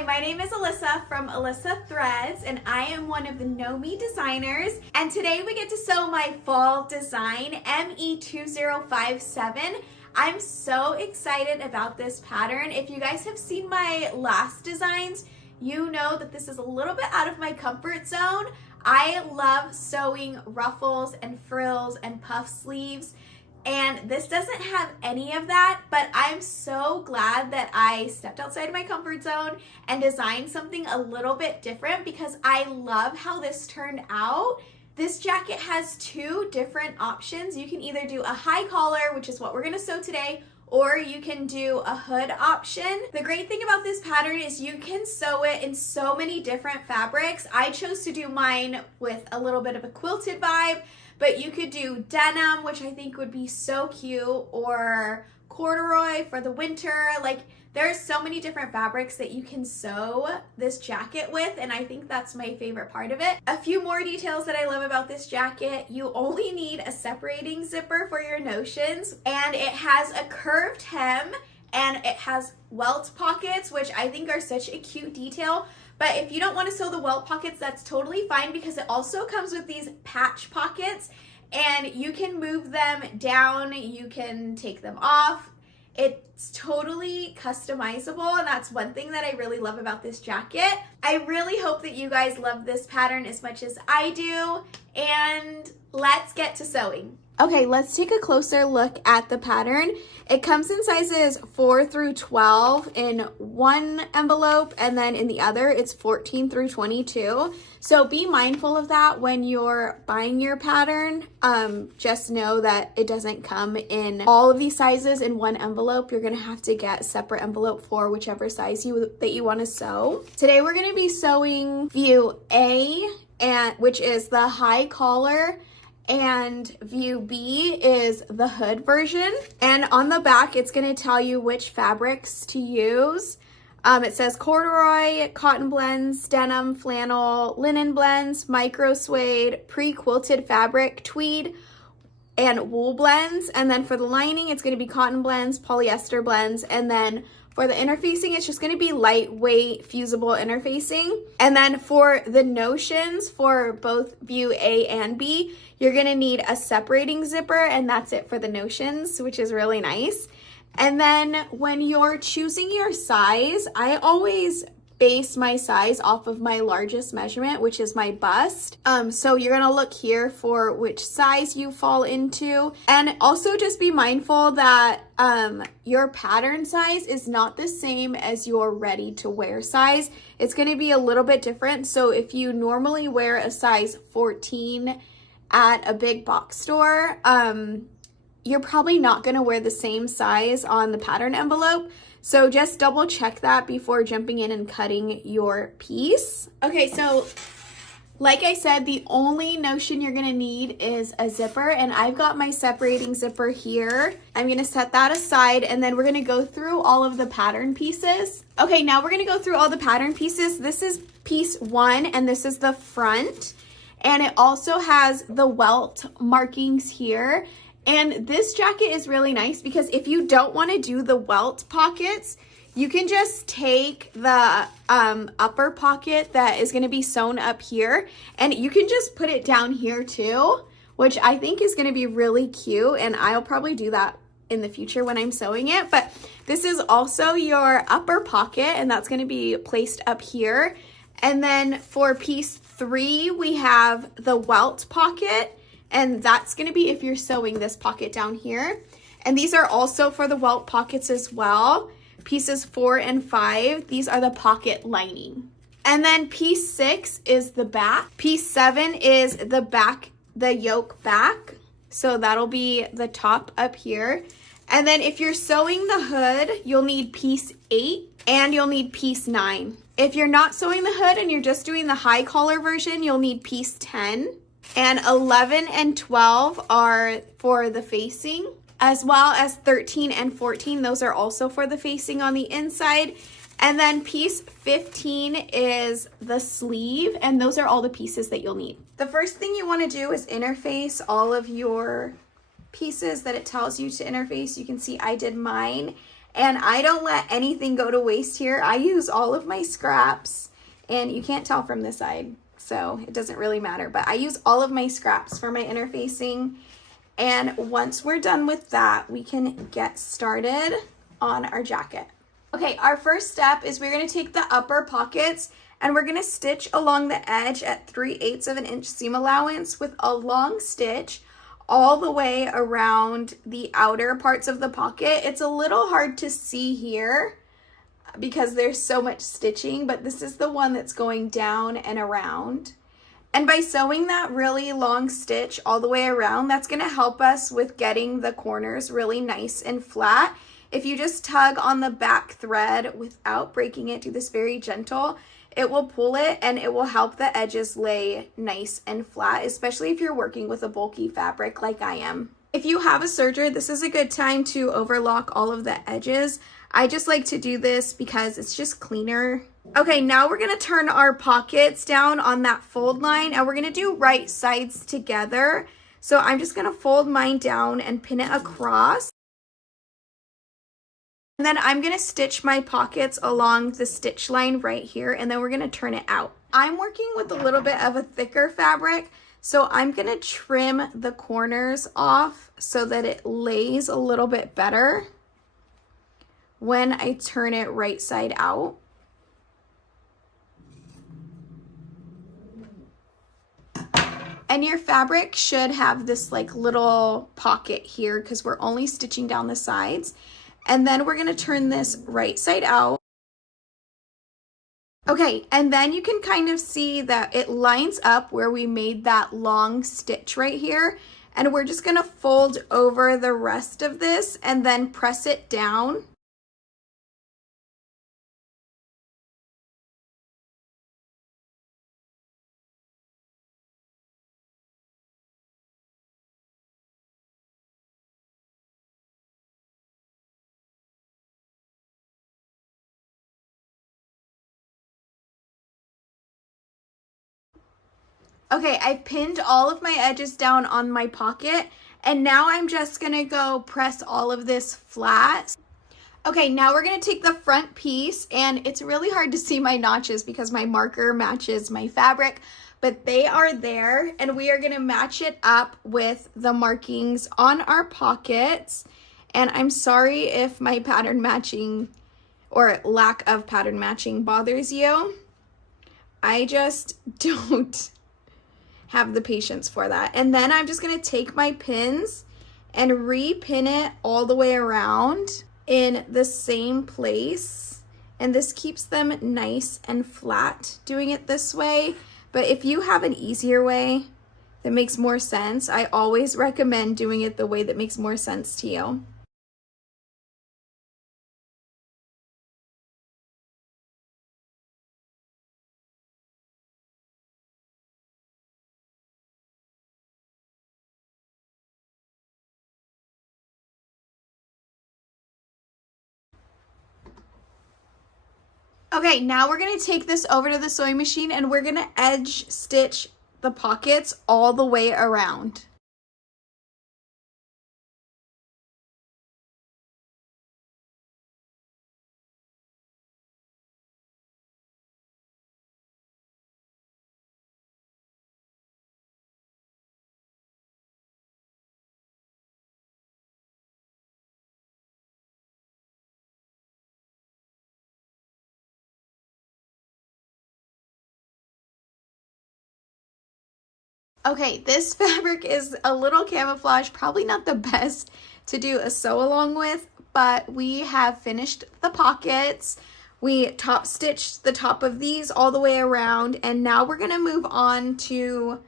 Hi, my name is Alissah from Alissah Threads, and I am one of the Know Me designers. And today we get to sew my fall design, ME2057. I'm so excited about this pattern. If you guys have seen my last designs, you know that this is a little bit out of my comfort zone. I love sewing ruffles and frills and puff sleeves. And this doesn't have any of that, but I'm so glad that I stepped outside of my comfort zone and designed something a little bit different because I love how this turned out. This jacket has two different options. You can either do a high collar, which is what we're gonna sew today, or you can do a hood option. The great thing about this pattern is you can sew it in so many different fabrics. I chose to do mine with a little bit of a quilted vibe, but you could do denim, which I think would be so cute, or corduroy for the winter. Like, there's so many different fabrics that you can sew this jacket with, and I think that's my favorite part of it. A few more details that I love about this jacket: you only need a separating zipper for your notions, and it has a curved hem, and it has welt pockets, which I think are such a cute detail. But if you don't want to sew the welt pockets, that's totally fine because it also comes with these patch pockets, and you can move them down, you can take them off. It's totally customizable, and that's one thing that I really love about this jacket. I really hope that you guys love this pattern as much as I do, and let's get to sewing. Okay, let's take a closer look at the pattern. It comes in sizes 4 through 12 in one envelope, and then in the other it's 14 through 22. So be mindful of that when you're buying your pattern. Just know that it doesn't come in all of these sizes in one envelope. You're gonna have to get a separate envelope for whichever size that you wanna sew. Today we're gonna be sewing view A, which is the high collar, and view B is the hood version. And on the back, it's gonna tell you which fabrics to use. It says corduroy, cotton blends, denim, flannel, linen blends, micro suede, pre-quilted fabric, tweed, and wool blends. And then for the lining, it's gonna be cotton blends, polyester blends, and then for the interfacing, it's just gonna be lightweight, fusible interfacing. And then for the notions for both view A and B, you're gonna need a separating zipper, and that's it for the notions, which is really nice. And then when you're choosing your size, I always base my size off of my largest measurement, which is my bust. So you're gonna look here for which size you fall into. And also just be mindful that your pattern size is not the same as your ready to wear size. It's gonna be a little bit different. So if you normally wear a size 14 at a big box store, you're probably not gonna wear the same size on the pattern envelope. So just double check that before jumping in and cutting your piece. Okay, so like I said, the only notion you're gonna need is a zipper, and I've got my separating zipper here. I'm gonna set that aside, and then we're gonna go through all of the pattern pieces. Okay, now we're gonna go through all the pattern pieces. This is piece 1, and this is the front. And it also has the welt markings here. And this jacket is really nice because if you don't want to do the welt pockets, you can just take the upper pocket that is going to be sewn up here, and you can just put it down here too, which I think is going to be really cute, and I'll probably do that in the future when I'm sewing it. But this is also your upper pocket, and that's going to be placed up here. And then for piece 3, we have the welt pocket, and that's gonna be if you're sewing this pocket down here. And these are also for the welt pockets as well. Pieces 4 and 5, these are the pocket lining. And then piece 6 is the back. Piece 7 is the back, the yoke back. So that'll be the top up here. And then if you're sewing the hood, you'll need piece 8 and you'll need piece 9. If you're not sewing the hood and you're just doing the high collar version, you'll need piece 10. And 11 and 12 are for the facing, as well as 13 and 14. Those are also for the facing on the inside. And then piece 15 is the sleeve, and those are all the pieces that you'll need. The first thing you want to do is interface all of your pieces that it tells you to interface. You can see I did mine. And I don't let anything go to waste here. I use all of my scraps, and you can't tell from this side, so it doesn't really matter, but I use all of my scraps for my interfacing. And once we're done with that, we can get started on our jacket. Okay, our first step is we're gonna take the upper pockets and we're gonna stitch along the edge at 3/8 of an inch seam allowance with a long stitch all the way around the outer parts of the pocket. It's a little hard to see here because there's so much stitching, but this is the one that's going down and around. And by sewing that really long stitch all the way around, that's gonna help us with getting the corners really nice and flat. If you just tug on the back thread without breaking it, do this very gentle, it will pull it and it will help the edges lay nice and flat, especially if you're working with a bulky fabric like I am. If you have a serger, this is a good time to overlock all of the edges. I just like to do this because it's just cleaner. Okay, now we're gonna turn our pockets down on that fold line and we're gonna do right sides together. So I'm just gonna fold mine down and pin it across. And then I'm gonna stitch my pockets along the stitch line right here, and then we're gonna turn it out. I'm working with a little bit of a thicker fabric, so I'm gonna trim the corners off so that it lays a little bit better when I turn it right side out. And your fabric should have this like little pocket here because we're only stitching down the sides. And then we're gonna turn this right side out. Okay, and then you can kind of see that it lines up where we made that long stitch right here. And we're just gonna fold over the rest of this and then press it down. Okay, I've pinned all of my edges down on my pocket, and now I'm just gonna go press all of this flat. Okay, now we're gonna take the front piece, and it's really hard to see my notches because my marker matches my fabric, but they are there, and we are gonna match it up with the markings on our pockets. And I'm sorry if my pattern matching or lack of pattern matching bothers you. I just don't have the patience for that. And then I'm just gonna take my pins and repin it all the way around in the same place. And this keeps them nice and flat doing it this way. But if you have an easier way that makes more sense, I always recommend doing it the way that makes more sense to you. Okay, now we're gonna take this over to the sewing machine and we're gonna edge stitch the pockets all the way around. Okay, this fabric is a little camouflage, probably not the best to do a sew along with, but we have finished the pockets. We top stitched the top of these all the way around, and now we're gonna move on to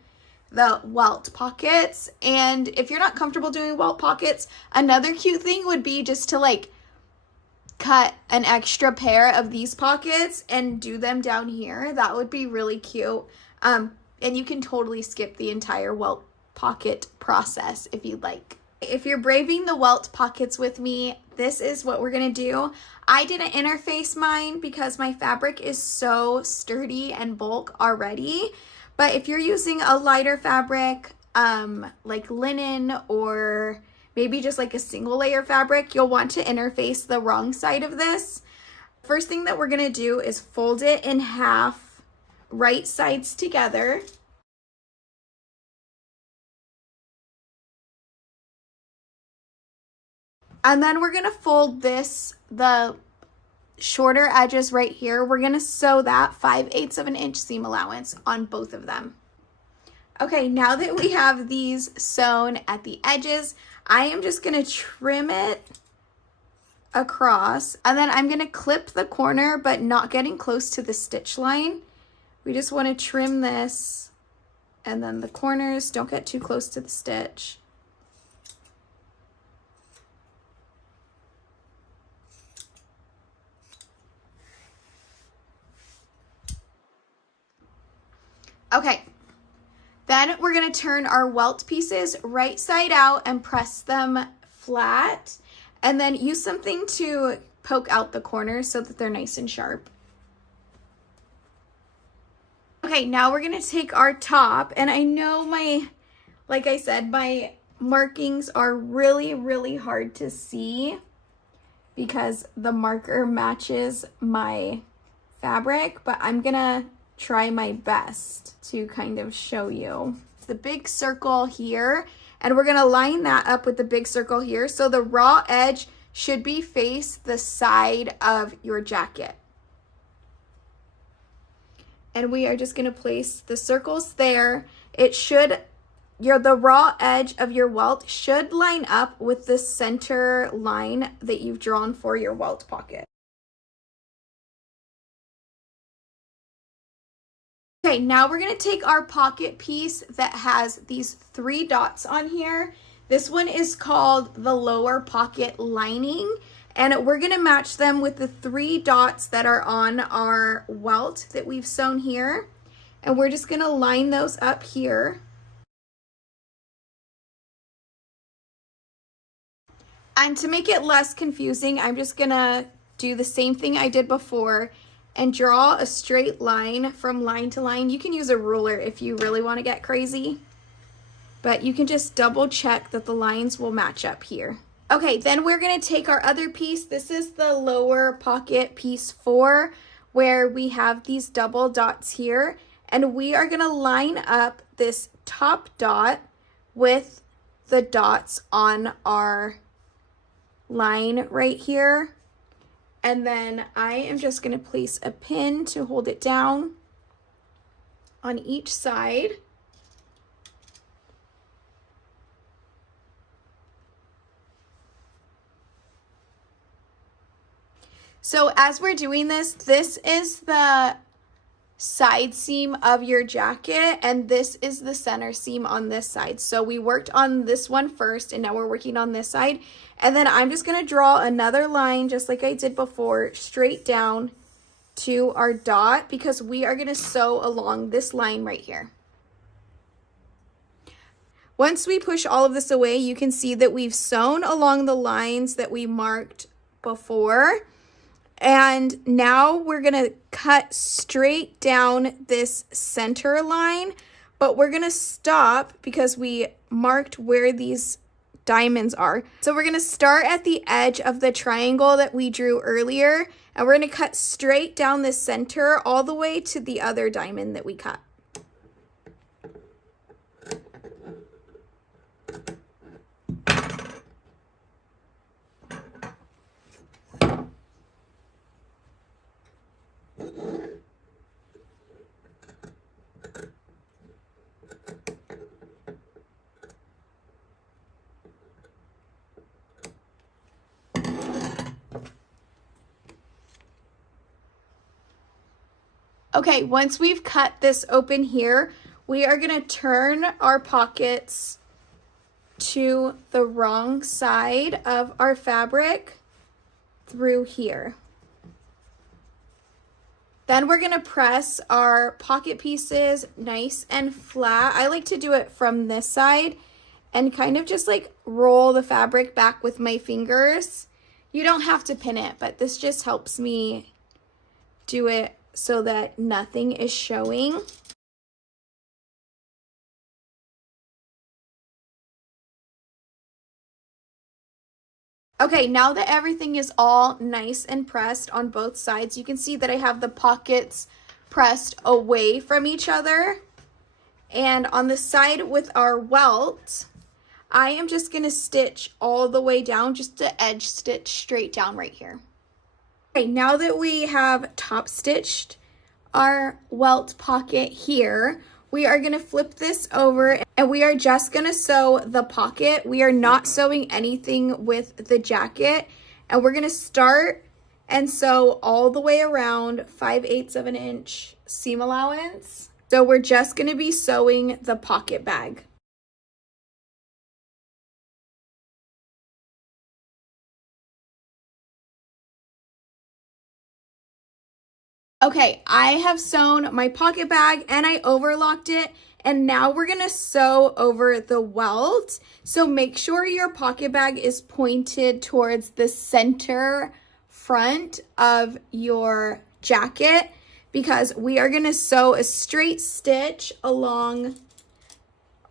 the welt pockets. And if you're not comfortable doing welt pockets, another cute thing would be just to like cut an extra pair of these pockets and do them down here. That would be really cute. And you can totally skip the entire welt pocket process if you'd like. If you're braving the welt pockets with me, this is what we're gonna do. I didn't interface mine because my fabric is so sturdy and bulk already. But if you're using a lighter fabric, like linen or maybe just like a single layer fabric, you'll want to interface the wrong side of this. First thing that we're gonna do is fold it in half, right sides together. And then we're gonna fold this, the shorter edges right here, we're gonna sew that 5/8 of an inch seam allowance on both of them. Okay, now that we have these sewn at the edges, I am just gonna trim it across, and then I'm gonna clip the corner, but not getting close to the stitch line. We just wanna trim this, and then the corners, don't get too close to the stitch. Okay, then we're gonna turn our welt pieces right side out and press them flat, and then use something to poke out the corners so that they're nice and sharp. Okay, now we're gonna take our top, and I know like I said, my markings are really, really hard to see because the marker matches my fabric, but I'm gonna try my best to kind of show you. The big circle here, and we're gonna line that up with the big circle here. So the raw edge should be face the side of your jacket. And we are just gonna place the circles there. It should, the raw edge of your welt should line up with the center line that you've drawn for your welt pocket. Okay, now we're gonna take our pocket piece that has these 3 dots on here. This one is called the lower pocket lining, and we're gonna match them with the 3 dots that are on our welt that we've sewn here. And we're just gonna line those up here. And to make it less confusing, I'm just gonna do the same thing I did before and draw a straight line from line to line. You can use a ruler if you really want to get crazy, but you can just double check that the lines will match up here. Okay, then we're gonna take our other piece. This is the lower pocket piece 4, where we have these double dots here, and we are gonna line up this top dot with the dots on our line right here. And then I am just gonna place a pin to hold it down on each side. So as we're doing this, this is the side seam of your jacket, and this is the center seam on this side. So we worked on this one first, and now we're working on this side. And then I'm just gonna draw another line, just like I did before, straight down to our dot, because we are gonna sew along this line right here. Once we push all of this away, you can see that we've sewn along the lines that we marked before. And now we're gonna cut straight down this center line, but we're gonna stop because we marked where these diamonds are. So we're gonna start at the edge of the triangle that we drew earlier, and we're gonna cut straight down the center all the way to the other diamond that we cut. Okay, once we've cut this open here, we are gonna turn our pockets to the wrong side of our fabric through here. Then we're gonna press our pocket pieces nice and flat. I like to do it from this side and kind of just like roll the fabric back with my fingers. You don't have to pin it, but this just helps me do it so that nothing is showing. Okay, now that everything is all nice and pressed on both sides, you can see that I have the pockets pressed away from each other. And on the side with our welt, I am just going to stitch all the way down, just to edge stitch straight down right here. Okay, now that we have top stitched our welt pocket here, we are going to flip this over and we are just going to sew the pocket. We are not sewing anything with the jacket, and we're going to start and sew all the way around 5/8 of an inch seam allowance. So we're just going to be sewing the pocket bag. Okay, I have sewn my pocket bag and I overlocked it, and now we're gonna sew over the welt. So make sure your pocket bag is pointed towards the center front of your jacket, because we are gonna sew a straight stitch along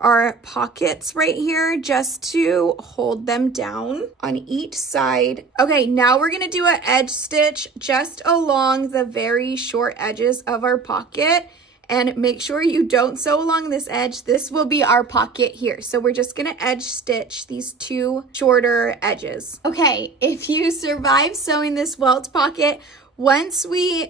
our pockets right here just to hold them down on each side. Okay, now we're gonna do an edge stitch just along the very short edges of our pocket, and make sure you don't sew along this edge. This will be our pocket here. So we're just gonna edge stitch these two shorter edges. Okay, if you survive sewing this welt pocket, once we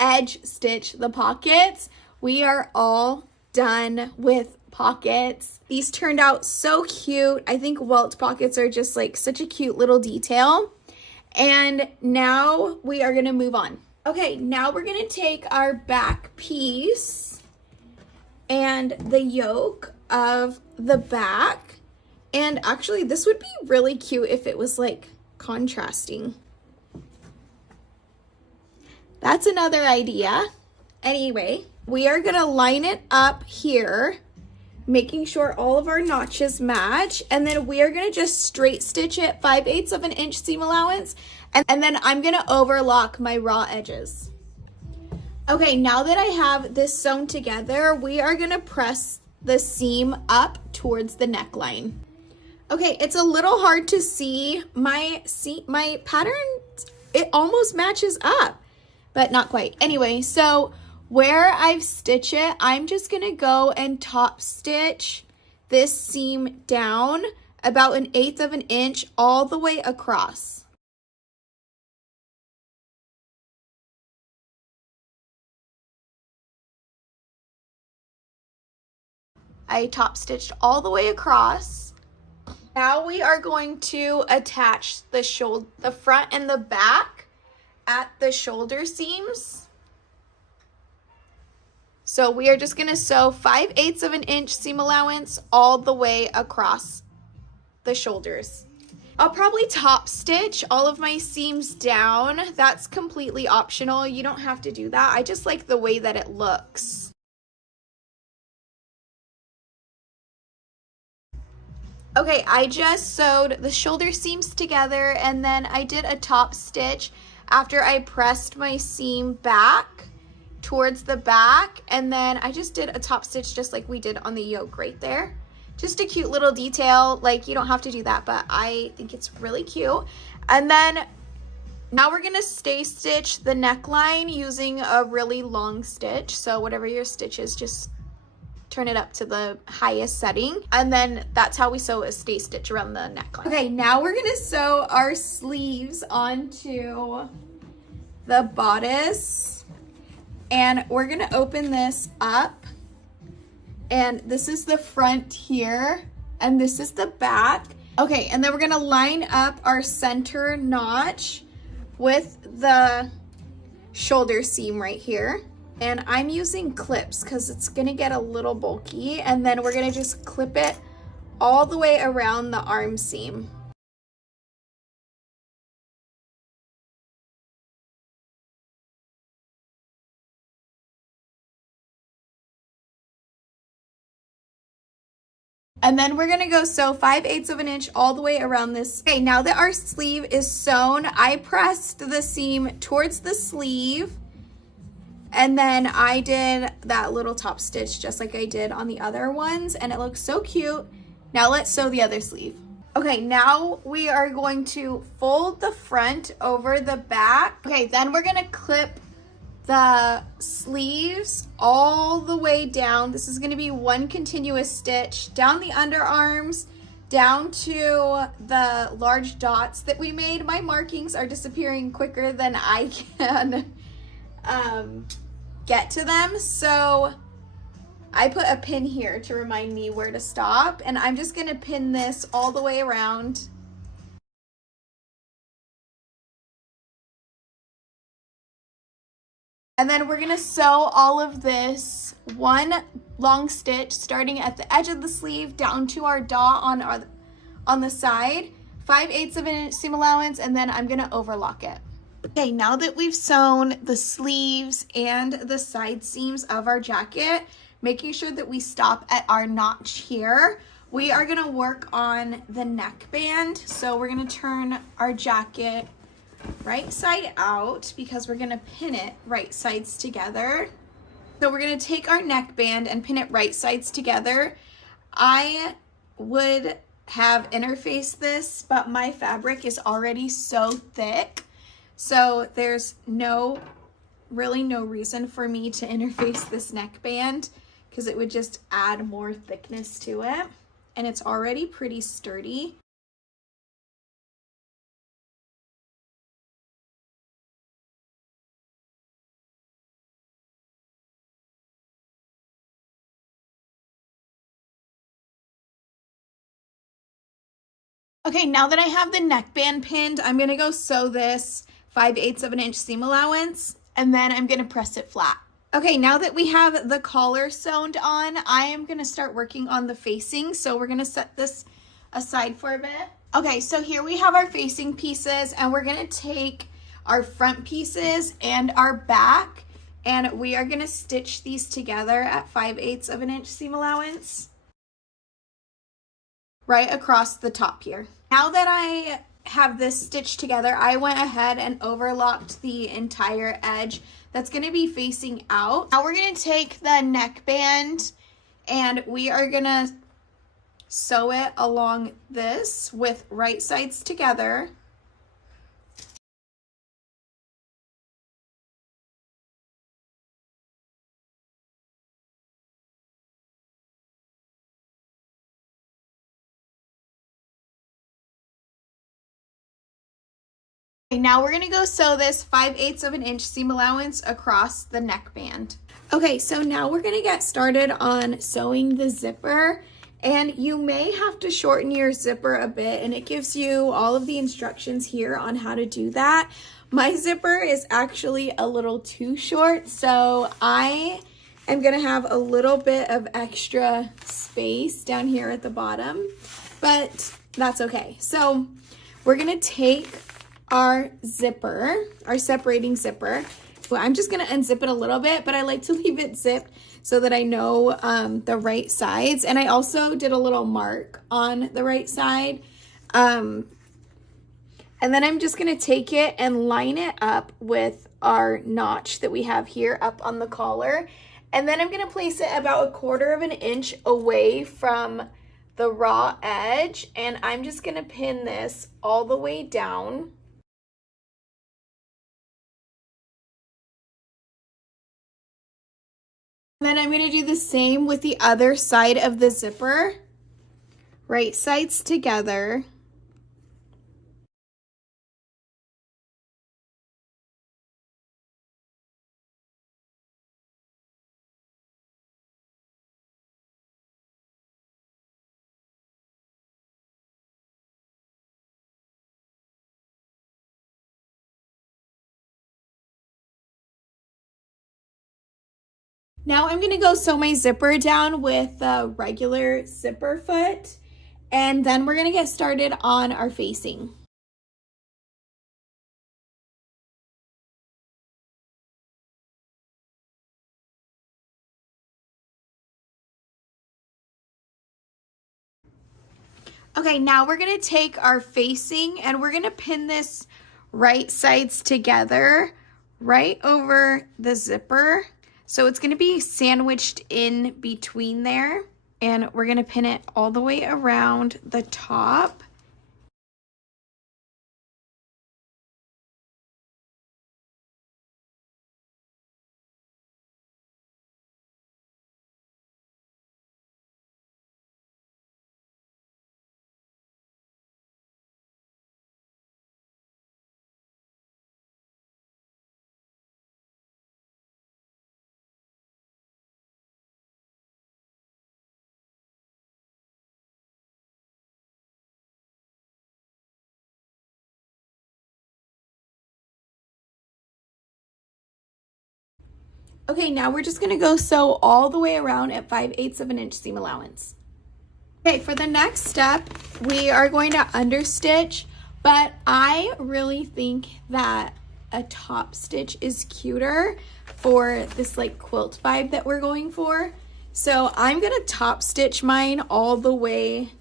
edge stitch the pockets, we are all done with pockets. These turned out so cute. I think welt pockets are just like such a cute little detail. And now we are gonna move on. Okay, now we're gonna take our back piece and the yoke of the back. And actually this would be really cute if it was like contrasting. That's another idea. Anyway, we are gonna line it up here, making sure all of our notches match, and then we are gonna just straight stitch it 5/8 of an inch seam allowance, and then I'm gonna overlock my raw edges. Okay, now that I have this sewn together, we are gonna press the seam up towards the neckline. Okay, it's a little hard to see my pattern, it almost matches up, but not quite. Anyway, so where I've stitched it, I'm just gonna go and top stitch this seam down about 1/8 of an inch all the way across. I top stitched all the way across. Now we are going to attach the front and the back at the shoulder seams. So we are just gonna sew 5/8 of an inch seam allowance all the way across the shoulders. I'll probably top stitch all of my seams down. That's completely optional. You don't have to do that. I just like the way that it looks. Okay, I just sewed the shoulder seams together, and then I did a top stitch after I pressed my seam back towards the back, and then I just did a top stitch just like we did on the yoke right there. Just a cute little detail. Like, you don't have to do that, but I think it's really cute. And then now we're gonna stay stitch the neckline using a really long stitch. So whatever your stitch is, just turn it up to the highest setting, and then that's how we sew a stay stitch around the neckline. Okay, now we're gonna sew our sleeves onto the bodice. And we're gonna open this up, and this is the front here, and this is the back. Okay, and then we're gonna line up our center notch with the shoulder seam right here. And I'm using clips because it's gonna get a little bulky, and then we're gonna just clip it all the way around the arm seam. And then we're gonna go sew 5/8 of an inch all the way around this. Okay, now that our sleeve is sewn, I pressed the seam towards the sleeve, and then I did that little top stitch just like I did on the other ones, and it looks so cute. Now let's sew the other sleeve. Okay, now we are going to fold the front over the back. Okay, then we're gonna clip the sleeves all the way down. This is gonna be one continuous stitch down the underarms, down to the large dots that we made. My markings are disappearing quicker than I can get to them. So I put a pin here to remind me where to stop, and I'm just gonna pin this all the way around. And then we're gonna sew all of this one long stitch starting at the edge of the sleeve down to our dot on the side, 5/8 of an inch seam allowance, and then I'm gonna overlock it. Okay, now that we've sewn the sleeves and the side seams of our jacket, making sure that we stop at our notch here, we are gonna work on the neckband. So we're gonna turn our jacket right side out because we're gonna pin it right sides together. So we're gonna take our neckband and pin it right sides together. I would have interfaced this, but my fabric is already so thick. So there's really no reason for me to interface this neckband because it would just add more thickness to it. And it's already pretty sturdy. Okay, now that I have the neckband pinned, I'm gonna go sew this 5/8 of an inch seam allowance, and then I'm gonna press it flat. Okay, now that we have the collar sewn on, I am gonna start working on the facing. So we're gonna set this aside for a bit. Okay, so here we have our facing pieces, and we're gonna take our front pieces and our back, and we are gonna stitch these together at 5/8 of an inch seam allowance right across the top here. Now that I have this stitched together, I went ahead and overlocked the entire edge that's going to be facing out. Now we're going to take the neckband and we are going to sew it along this with right sides together. Now we're gonna go sew this 5/8 of an inch seam allowance across the neckband. Okay, so now we're gonna get started on sewing the zipper, and you may have to shorten your zipper a bit, and it gives you all of the instructions here on how to do that. My zipper is actually a little too short, so I am gonna have a little bit of extra space down here at the bottom, but that's okay. So we're gonna take our zipper, our separating zipper. Well, I'm just gonna unzip it a little bit, but I like to leave it zipped so that I know the right sides. And I also did a little mark on the right side. And then I'm just gonna take it and line it up with our notch that we have here up on the collar. And then I'm gonna place it about 1/4 of an inch away from the raw edge. And I'm just gonna pin this all the way down. Then I'm going to do the same with the other side of the zipper. Right sides together. Now I'm going to go sew my zipper down with the regular zipper foot, and then we're going to get started on our facing. Okay, now we're going to take our facing and we're going to pin this right sides together right over the zipper. So it's going to be sandwiched in between there, and we're going to pin it all the way around the top Okay, now we're just gonna go sew all the way around at 5/8 of an inch seam allowance. Okay, for the next step, we are going to understitch, but I really think that a top stitch is cuter for this like quilt vibe that we're going for. So I'm gonna top stitch mine all the way,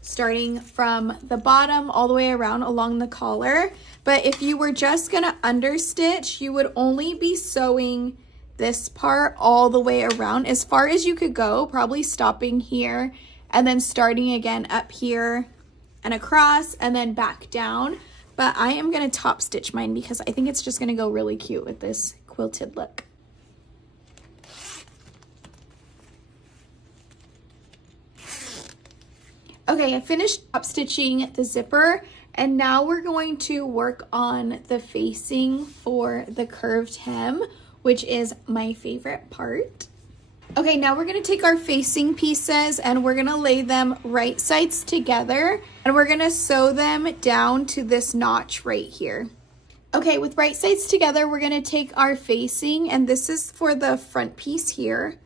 starting from the bottom all the way around along the collar. But if you were just gonna understitch, you would only be sewing this part all the way around as far as you could go, probably stopping here and then starting again up here and across and then back down. But I am gonna top stitch mine because I think it's just gonna go really cute with this quilted look. Okay, I finished top stitching the zipper, and now we're going to work on the facing for the curved hem, which is my favorite part. Okay, now we're gonna take our facing pieces and we're gonna lay them right sides together, and we're gonna sew them down to this notch right here. Okay, with right sides together, we're gonna take our facing, and this is for the front piece here.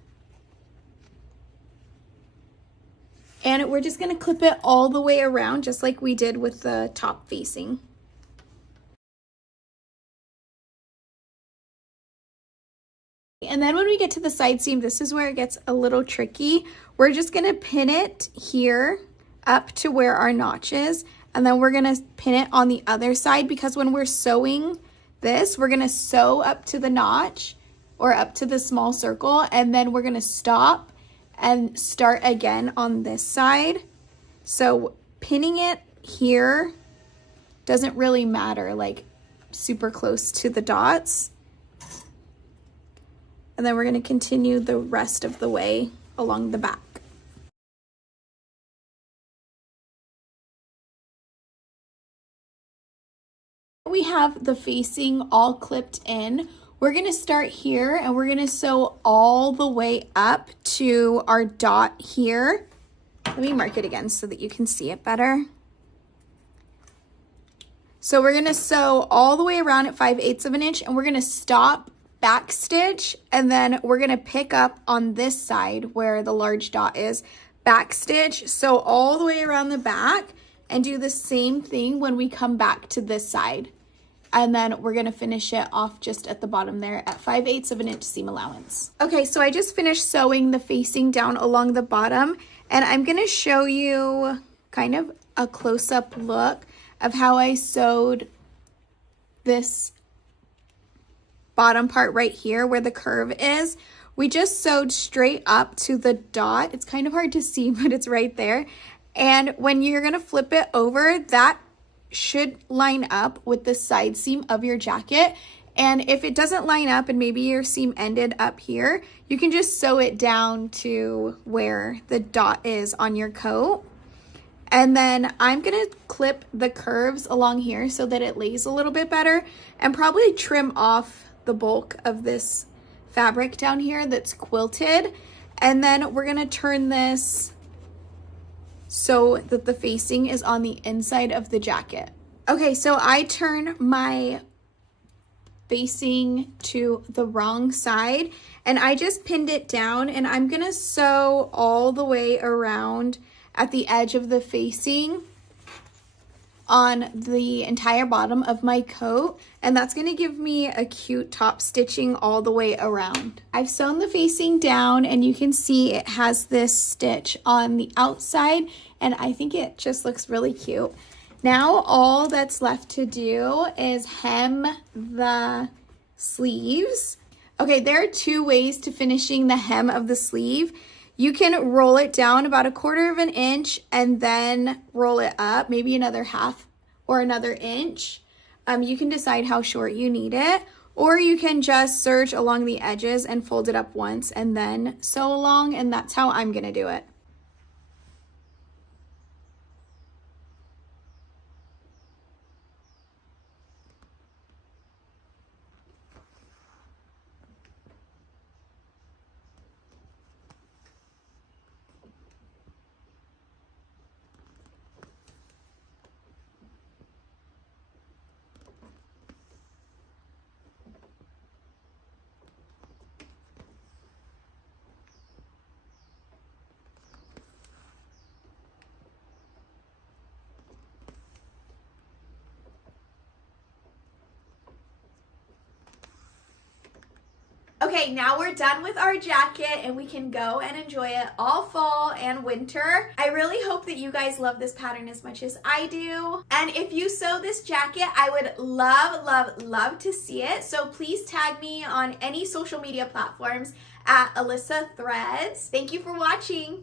And we're just gonna clip it all the way around, just like we did with the top facing. And then when we get to the side seam, this is where it gets a little tricky. We're just gonna pin it here up to where our notch is, and then we're gonna pin it on the other side, because when we're sewing this, we're gonna sew up to the notch or up to the small circle, and then we're gonna stop and start again on this side. So pinning it here doesn't really matter, like super close to the dots. And then we're gonna continue the rest of the way along the back. We have the facing all clipped in. We're gonna start here and we're gonna sew all the way up to our dot here. Let me mark it again so that you can see it better. So we're gonna sew all the way around at 5/8 of an inch, and we're gonna stop, back stitch, and then we're gonna pick up on this side where the large dot is, back stitch, sew all the way around the back, and do the same thing when we come back to this side. And then we're gonna finish it off just at the bottom there at 5/8 of an inch seam allowance. Okay, so I just finished sewing the facing down along the bottom, and I'm gonna show you kind of a close-up look of how I sewed this bottom part right here where the curve is. We just sewed straight up to the dot. It's kind of hard to see, but it's right there. And when you're gonna flip it over, that should line up with the side seam of your jacket. And if it doesn't line up and maybe your seam ended up here, you can just sew it down to where the dot is on your coat. And then I'm gonna clip the curves along here so that it lays a little bit better, and probably trim off the bulk of this fabric down here that's quilted. And then we're gonna turn this so that the facing is on the inside of the jacket. Okay, so I turn my facing to the wrong side, and I just pinned it down, and I'm gonna sew all the way around at the edge of the facing on the entire bottom of my coat, and that's gonna give me a cute top stitching all the way around. I've sewn the facing down, and you can see it has this stitch on the outside, and I think it just looks really cute. Now all that's left to do is hem the sleeves. Okay, there are two ways to finishing the hem of the sleeve. You can roll it down about 1/4 of an inch and then roll it up, maybe another half or another inch. You can decide how short you need it, or you can just serge along the edges and fold it up once and then sew along, and that's how I'm gonna do it. Okay, now we're done with our jacket and we can go and enjoy it all fall and winter. I really hope that you guys love this pattern as much as I do. And if you sew this jacket, I would love, love, love to see it. So please tag me on any social media platforms at Alissah Threads. Thank you for watching.